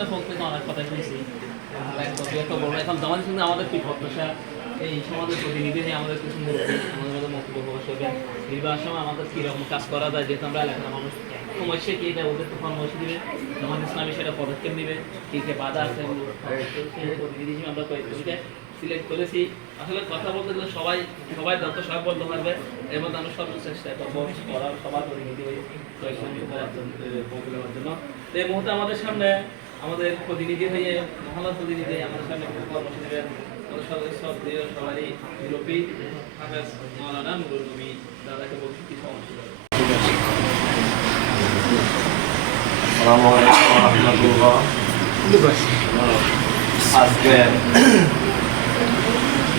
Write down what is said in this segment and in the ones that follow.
ইসলাম পক্ষ থেকে অনেক কথা শুনছি। একটা বলব। এখন জামাত ইসলাম আমাদের কি প্রত্যাশা? এই সমাজের প্রতিনিধি হয়ে আমাদের কিছু আমাদের মধ্যে বক্তব্য প্রকাশ করবে নির্বাচন সময় আমাদের কীরকম কাজ করা যায়? যেহেতু আমরা এলাকার মানুষ সমস্যা কি এটা ওদের তো পরামর্শ দিবে? জামাত ইসলামী সেটা পদক্ষেপ নেবে? কি কি বাধা আছে? প্রতিনিধি হিসেবে আমরা কয়েকজনকে সিলেক্ট করেছি। আসলে কথা বলতে গেলে সবাই সবাই যত সবাই বলতে পারবে। এর আমরা সর্বোচ্চ চেষ্টা করব করার সবার প্রতিনিধি কয়েকজন জন্য। তো এই মুহূর্তে আমাদের সামনে আমাদের প্রতিনিধি হয়ে মহল্লা প্রতিনিধি, আমাদের সামনে পরামর্শ দেবেন। আমাদের সদস্য, প্রিয় সবারই মুরব্বী, হাফেজ মৌলানা নুরুল দাদাকে বলছি কি সমস্যা আজকে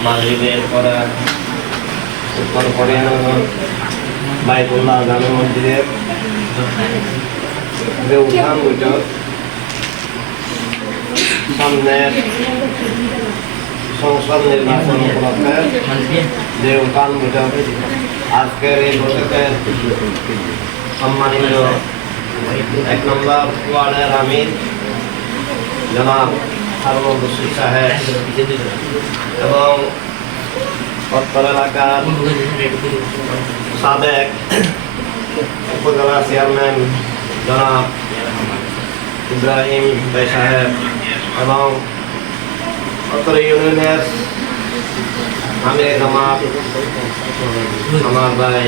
মাগরিবের পরে বাইতুল্লাহ জামে মসজিদের উঠান বৈঠক সামনে সংসদ নির্বাচন উপলক্ষে যে উঠান বৈঠক আজকের এই বৈঠকে সম্মানিত এক নম্বর ওয়ার্ডের আমির জনাব। হারুন রশিদ সাহেব এবং উত্তর এলাকার সাবেক উপজেলা চেয়ারম্যান জনাব ইব্রাহিম ভাই সাহেব এবং উত্তর ইউনিয়নের আমির জামাত আমার ভাই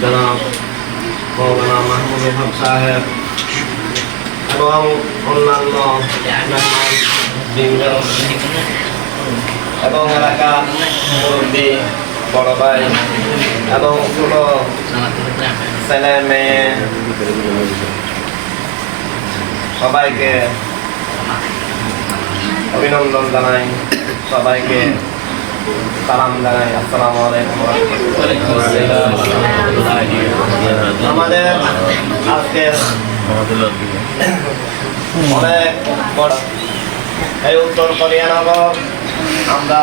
জনাব মৌলানা মাহমুদুল হক সাহেব এবং অন্যান্য এবং এলাকার মুরব্বী বড় ভাই এবং ছোট ছেলে মেয়ে সবাইকে অভিনন্দন জানাই সবাইকে, সালাম জানাই, আসসালামু আমাদের আজকের অনেক বড় এই উত্তর কোরিয়া নগর, আমরা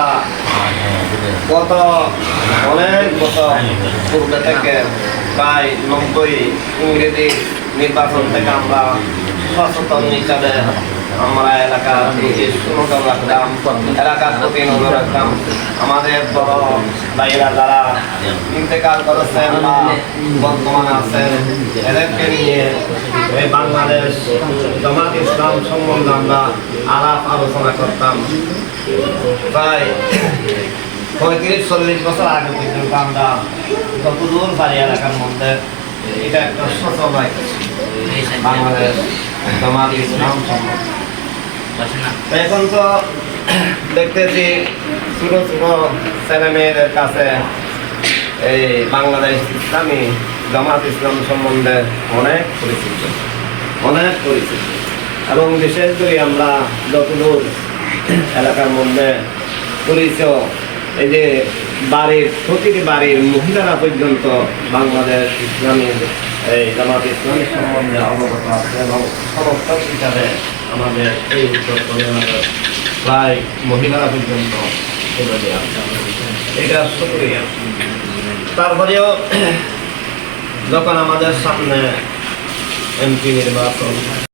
গত অনেক বছর পূর্বে থেকে প্রায় নব্বই ইংরেজি নির্বাচন থেকে আমরা সচেতন হিসাবে আমরা এলাকার দিকে সুনজর রাখতাম এলাকার প্রতি নজর রাখতাম আমাদের বড় ভাইরা যারা ইন্তেকাল করেছেন বা বর্তমানে আছেন, এদেরকে নিয়ে এই বাংলাদেশ জামাত ইসলাম সম্বন্ধে আমরা আলাপ আলোচনা করতাম। প্রায় পঁয়ত্রিশ, চল্লিশ বছর আগে পর্যন্ত আমরা যতদূর পারি এলাকার মধ্যে এটা একটা সচল বাংলাদেশ জামাত ইসলাম তো এখন তো দেখতেছি ছোট ছোট ছেলে মেয়েদের কাছে এই বাংলাদেশ ইসলামী জামাত ইসলাম সম্বন্ধে অনেক পরিচিত অনেক পরিচিত। এবং বিশেষ করে আমরা যতদূর এলাকার মধ্যে পরিচয়, এই যে বাড়ির, প্রতিটি বাড়ির মহিলারা পর্যন্ত বাংলাদেশ ইসলামী, এই জামাত ইসলামী সম্বন্ধে অবগত আছে এবং সমর্থক হিসাবে আমাদের এই উত্তর কলকাতার প্রায় মহিলারা পর্যন্ত এভাবে আছে এটা শুক্রিয়া তারপরেও যখন আমাদের সামনে এমপি নির্বাচন